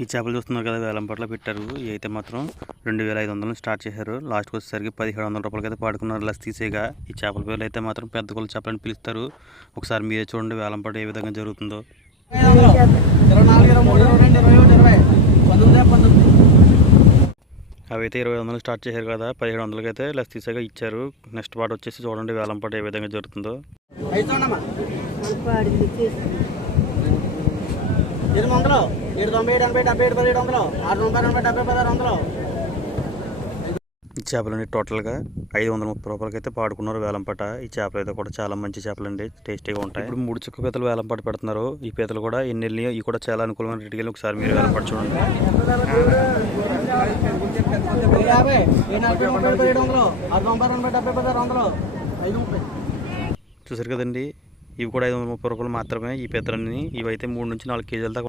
ఈ చేపలు చూస్తున్నారు కదా, వేలంపాట్లో పెట్టారు. ఇవి అయితే మాత్రం 2500 స్టార్ట్ చేశారు. లాస్ట్కి వచ్చేసరికి 1700 రూపాయలకి అయితే పాడుకున్నారు. లెస్ తీసేగా ఈ చేపల పేర్లు అయితే మాత్రం పెద్ద కొల చేపలని పిలుస్తారు. ఒకసారి మీరే చూడండి వేలంపాట ఏ విధంగా జరుగుతుందో. అవి అయితే 2500 స్టార్ట్ చేశారు కదా, 1700 అయితే లెస్ తీసేగా ఇచ్చారు. నెక్స్ట్ పాట వచ్చేసి చూడండి వేలంపాట ఏ విధంగా జరుగుతుందో. 800, 797, 77, 700, 680, 70, 1600. ఈ చేపలండి టోటల్గా 530 రూపాయలకి అయితే పాడుకున్నారు వేలంపాట. ఈ చేపలు అయితే కూడా చాలా మంచి చేపలండి, టేస్టీగా ఉంటాయి. ఇప్పుడు 3 చుక్క పీతలు వేలంపాట పెడుతున్నారు. ఈ పీతలు కూడా ఎన్ని వెళ్ళి ఇవి కూడా చాలా అనుకూలమైన రేటుకి వెళ్ళి ఒకసారి మీరు వేలంపాట చూడండి. చూసారు కదండి, ఇవి కూడా 530 రూపాయలు మాత్రమే. ఈ పీతలన్నీ ఇవైతే 3 నుంచి 4 కేజీల దాకా